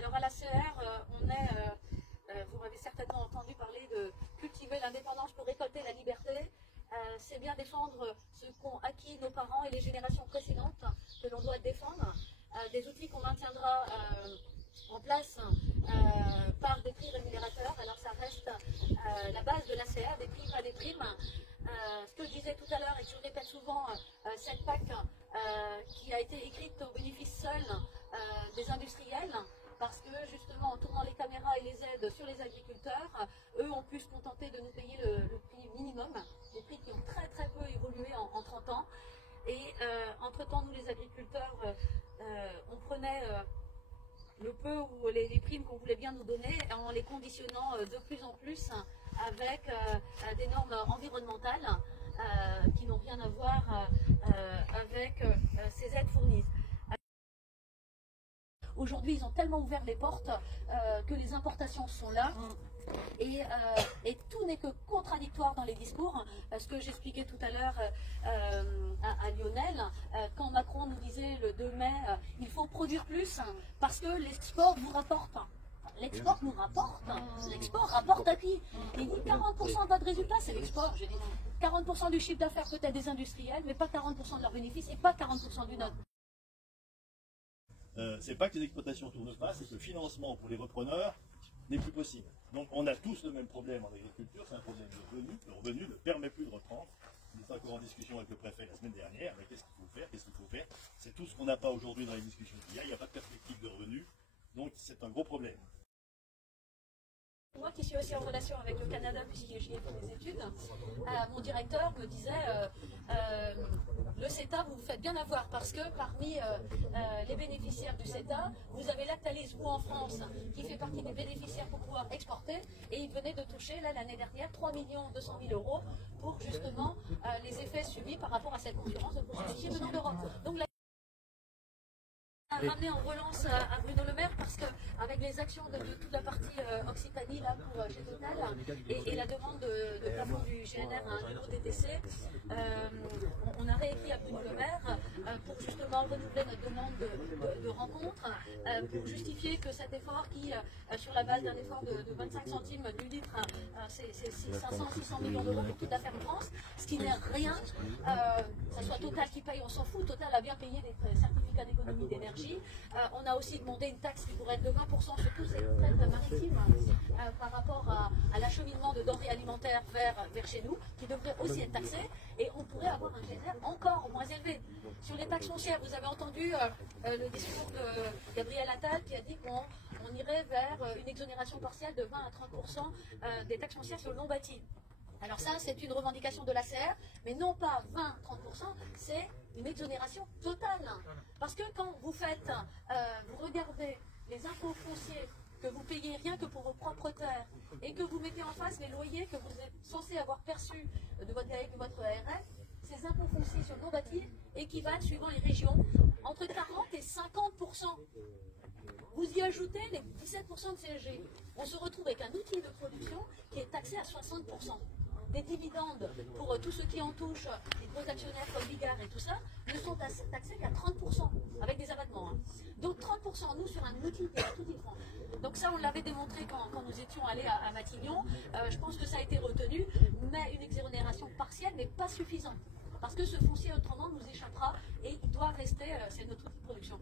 Alors à la CR, vous m'avez certainement entendu parler de cultiver l'indépendance pour récolter la liberté. C'est bien défendre ce qu'ont acquis nos parents et les générations précédentes que l'on doit défendre. Des outils qu'on maintiendra en place par des prix rémunérateurs. Alors ça reste la base de l'ACR, des prix, pas des primes. Ce que je disais tout à l'heure et que je répète souvent, cette PAC qui a été écrite au bénéfice seul des industriels, parce que justement en tournant les caméras et les aides sur les agriculteurs, eux ont pu se contenter de nous payer le prix minimum, des prix qui ont très peu évolué en 30 ans. Et entre-temps, nous les agriculteurs, on prenait le peu ou les primes qu'on voulait bien nous donner en les conditionnant de plus en plus avec des normes environnementales qui n'ont rien à voir avec ces aides fournies. Aujourd'hui, ils ont tellement ouvert les portes que les importations sont là. Et tout n'est que contradictoire dans les discours. Ce que j'expliquais tout à l'heure à Lionel, quand Macron nous disait le 2 mai, il faut produire plus parce que l'export vous rapporte. L'export nous rapporte, l'export rapporte à qui? Il dit 40% de votre résultat, c'est l'export. Je dis 40% du chiffre d'affaires peut-être des industriels, mais pas 40% de leurs bénéfices et pas 40% du nôtre. C'est pas que les exploitations ne tournent pas, c'est que le financement pour les repreneurs n'est plus possible. Donc on a tous le même problème en agriculture, c'est un problème de revenu. Le revenu ne permet plus de reprendre. On était encore en discussion avec le préfet la semaine dernière, mais qu'est-ce qu'il faut faire, c'est tout ce qu'on n'a pas aujourd'hui dans les discussions qu'il y a, il n'y a pas de perspective de revenu, donc c'est un gros problème. Moi qui suis aussi en relation avec le Canada puisque j'y ai fait des études, mon directeur me disait le CETA vous vous faites bien avoir parce que parmi les bénéficiaires du CETA, vous avez Lactalis vous en France qui fait partie des bénéficiaires pour pouvoir exporter et il venait de toucher l'année dernière 3 200 000 € pour justement les effets subis par rapport à cette concurrence de produits venant d'Europe. Donc ramener en relance à Bruno Le Maire parce qu'avec les actions de toute la partie Occitanie là pour chez Total et la demande de plafond du GNR à un niveau DTC, on a réécrit à Bruno Le Maire pour justement renouveler notre demande de rencontre, pour justifier que cet effort qui, sur la base d'un effort de 25 centimes du litre, c'est 500-600 millions d'euros pour toute la ferme France, ce qui n'est rien, ça soit Total qui paye, on s'en fout, Total a bien payé des certificats d'économie d'énergie. On a aussi demandé une taxe qui pourrait être de 20% sur tous ces traites maritimes par rapport à l'acheminement de denrées alimentaires vers chez nous, qui devrait aussi être taxé, et on pourrait avoir un GNR encore moins élevé. Sur les taxes foncières, vous avez entendu le discours de Gabriel Attal qui a dit qu'on irait vers une exonération partielle de 20 à 30% des taxes foncières sur le non bâti. Alors ça, c'est une revendication de l'ACR, mais non pas 20-30%, c'est une exonération totale. Parce que quand vous faites, vous regardez les impôts fonciers que vous payez rien que pour vos propres terres, et que vous mettez en face les loyers que vous êtes censé avoir perçus de votre ARF, ces impôts fonciers sur nos bâtis équivalent, suivant les régions, entre 40 et 50%. Vous y ajoutez les 17% de CSG. On se retrouve avec un outil de production qui est taxé à 60%. Des dividendes pour tous ceux qui en touchent, les gros actionnaires comme Bigard et tout ça, ne sont taxés qu'à 30%, avec des abattements. Donc 30%, nous, sur un outil qui est tout différent. Donc ça, on l'avait démontré quand nous étions allés à Matignon. Je pense que ça a été retenu, mais une exonération partielle n'est pas suffisante. Parce que ce foncier, autrement, nous échappera et il doit rester, c'est notre outil de production.